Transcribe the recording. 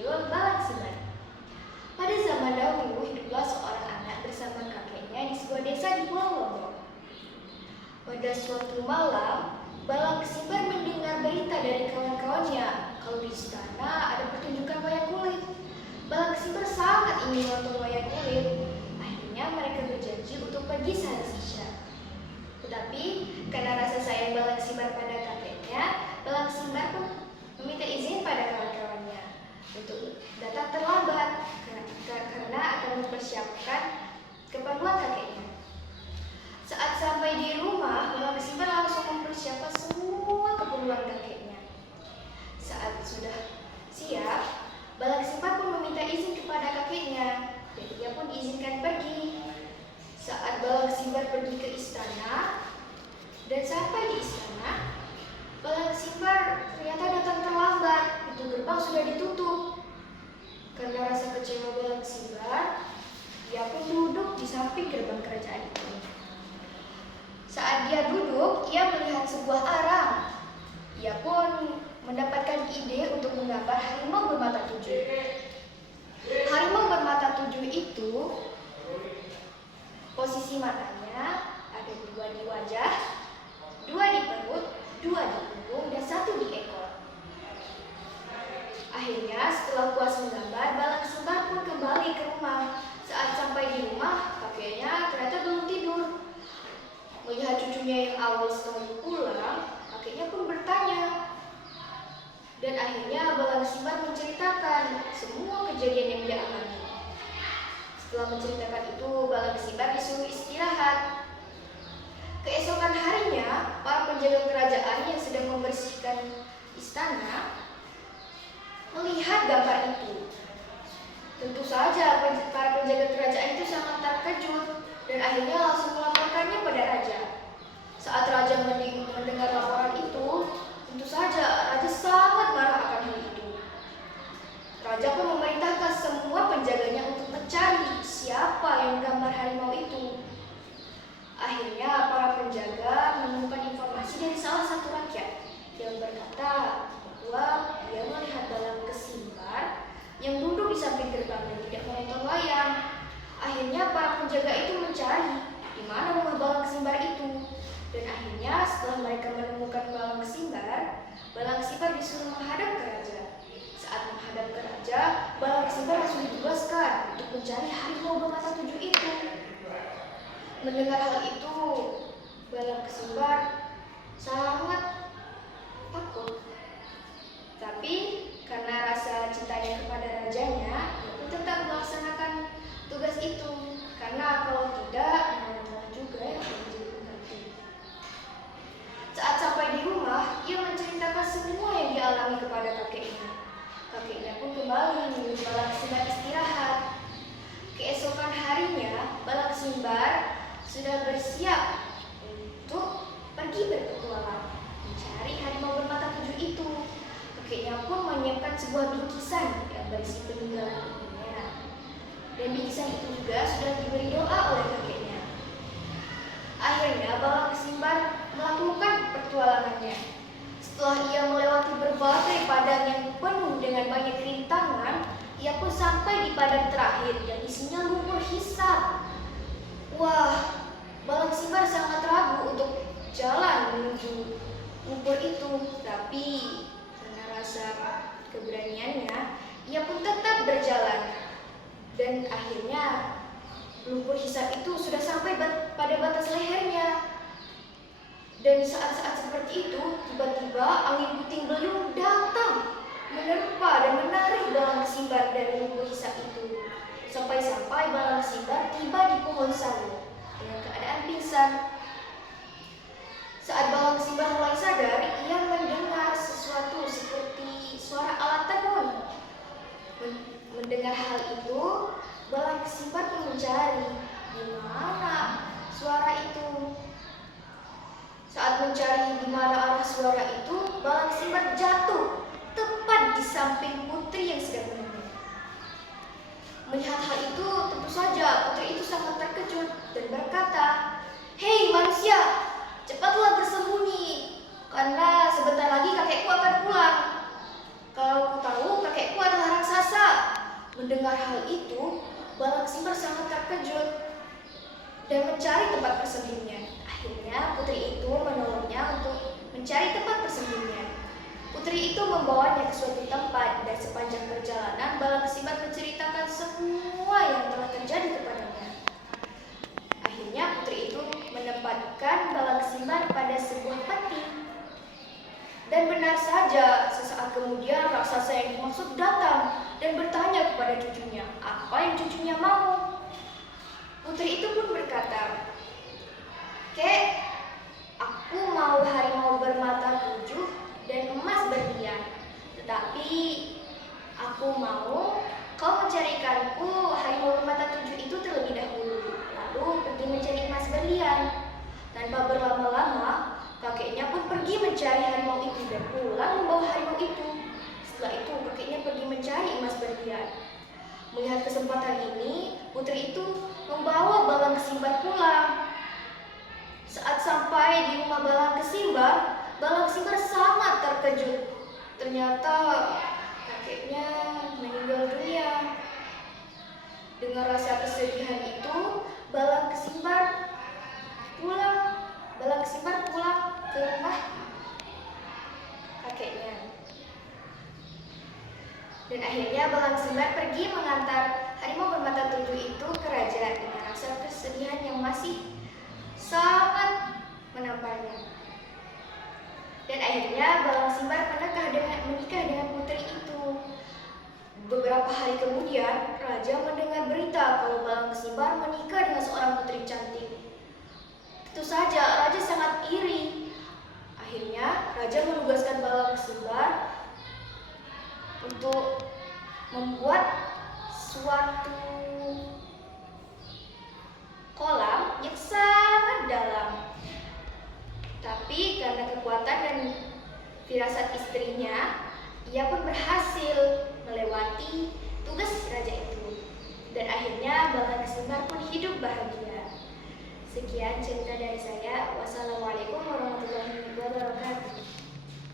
berjudul Balak Simbar. Pada zaman dahulu hiduplah seorang anak bersama kakeknya di sebuah desa di Pulau Lombok. Pada suatu malam, Balak Simbar mendengar berita dari kawan-kawannya kalau di istana ada pertunjukan wayang kulit. Balak Simbar sangat ingin nonton wayang kulit. Akhirnya mereka berjanji untuk pergi sehabis Isya. Tetapi karena rasa sayang Balak Simbar pada kakeknya, Balak Simbar pun meminta izin pada kawan-kawannya untuk datang terlambat karena akan mempersiapkan keperluan kakeknya. Saat sampai di rumah, Balak Simbar langsung mempersiapkan semua keperluan kakeknya. Saat sudah siap, Balak Simbar pun meminta izin kepada kakeknya dan ia pun diizinkan pergi. Saat Balak Simbar pergi ke istana dan sampai di istana, Balak Simbar ternyata datang terlambat. Pintu gerbang sudah ditutup. Karena rasa kecewa Balak Simbar, ia pun duduk di samping gerbang kerajaan itu. Saat dia duduk, ia melihat sebuah arang. Ia pun mendapatkan ide untuk menggambar harimau bermata tujuh. Harimau bermata tujuh itu, posisi matanya ada dua di wajah, dua di perut, dua di punggung, dan satu di ekor. Akhirnya setelah puas menggambar, Balak Simbar pun kembali ke rumah. Saat sampai di rumah, kakeknya ternyata belum tidur. Melihat cucunya yang awal sekali pulang, kakeknya pun bertanya. Dan akhirnya Balak Simbar menceritakan semua kejadian yang dia alami. Setelah menceritakan itu, Balak Simbar disuruh istirahat. Keesokan harinya, para penjaga kerajaan yang sedang membersihkan istana melihat gambar itu. Tentu saja para penjaga kerajaan itu sangat terkejut dan akhirnya langsung melaporkannya pada raja. Saat raja mendengar laporan itu, tentu saja raja sangat marah akan hal itu. Raja pun memerintahkan semua penjaganya untuk mencari siapa yang gambar harimau itu. Akhirnya para penjaga menemukan informasi dari salah satu rakyat yang berkata bahwa dia melihat Balak Simbar yang duduk di samping gerbang dan tidak menonton wayang. Akhirnya para penjaga itu mencari di mana rumah Balak Simbar itu. Dan akhirnya setelah mereka menemukan Balak Simbar disuruh menghadap ke raja. Saat menghadap ke raja, Balak Simbar langsung ditugaskan untuk mencari harimau bermata tujuh itu. Mendengar hal itu, Balak Simbar sangat takut. Tapi karena rasa cintanya kepada rajanya, dia pun tetap melaksanakan tugas itu. Karena kalau tidak, mana juga yang akan menjadi pengganti. Saat sampai di rumah, ia menceritakan semua yang dialami kepada kakeknya. Kakeknya pun kembali menyuruh Balak Simbar istirahat. Keesokan harinya, Balak Simbar sudah bersiap untuk pergi berpetualang mencari harimau bermata tujuh itu. Kakeknya pun menyiapkan sebuah bingkisan yang berisi peninggalan ibunya. Dan bingkisan itu juga sudah diberi doa oleh kakeknya. Akhirnya Balak Simbar melakukan petualangannya. Setelah ia melewati berbagai padang yang penuh dengan banyak rintangan, ia pun sampai di padang terakhir yang isinya lumpur hisap. Wah, Balak Simbar sangat ragu untuk jalan menuju lumpur itu, tapi karena rasa keberaniannya, ia pun tetap berjalan. Dan akhirnya lumpur hisap itu sudah sampai pada batas lehernya. Dan di saat-saat seperti itu, tiba-tiba angin puting beliung datang, menerpa dan menarik Balak Simbar dari lumpur hisap itu. Sampai-sampai Balak Simbar tiba di pohon sawo dengan keadaan pingsan. Saat Balak Simbar mulai sadar, ia mendengar sesuatu seperti suara alat tenun. Mendengar hal itu, Balak Simbar pun mencari di mana suara itu. Saat mencari di mana arah suara itu, Balak Simbar jatuh tepat di samping putri yang sedang menenun. Melihat hal itu, tentu saja putri itu sangat terkejut dan berkata, "Hei manusia, cepatlah bersembunyi, karena sebentar lagi kakekku akan pulang. Kalau ku tahu kakekku adalah raksasa, Mendengar hal itu, Balang Simbar sangat terkejut dan mencari tempat persembunyian. Akhirnya putri itu menolongnya untuk mencari tempat persembunyian. Putri itu membawanya ke suatu tempat dan sepanjang perjalanan Balang Simbar menceritakan semua yang telah terjadi kepadanya. Akhirnya putri itu menempatkan Balang Simbar pada sebuah peti. Dan benar saja, sesaat kemudian raksasa yang dimaksud datang dan bertanya kepada cucunya apa yang cucunya mau. Putri itu pun berkata, "Kek, aku mau harimau bermata 7 dan emas berlian. Tetapi aku mau kau mencarikanku harimau bermata 7 itu terlebih dahulu, lalu pergi mencari emas berlian." Tanpa berlama-lama, kakeknya pun pergi mencari harimau itu dan pulang membawa harimau itu. Setelah itu, kakeknya pergi mencari emas berlian. Melihat kesempatan ini, putri itu membawa Balang Simbar pulang. Saat sampai di rumah Balang Simbar sangat terkejut. Ternyata kakeknya meninggal dunia. Dengan rasa kesedihan itu, Balang Simbar pulang ke rumah kakeknya. Dan akhirnya Balang Simbar pergi mengantar harimau bermata 7 itu ke raja dengan rasa kesedihan yang masih sangat menamparnya. Dan akhirnya Balang Simbar menikah dengan putri itu. Beberapa hari kemudian, raja mendengar berita kalau Balang Simbar menikah dengan seorang putri cantik. Tentu saja, raja sangat iri. Akhirnya, raja menugaskan Balang Simbar untuk membuat suatu kolam yang sangat dalam. Tapi karena kekuatan dan firasat istrinya, ia pun berhasil melewati tugas raja itu. Dan akhirnya Balang Simbar pun hidup bahagia. Sekian cerita dari saya. Wassalamualaikum warahmatullahi wabarakatuh.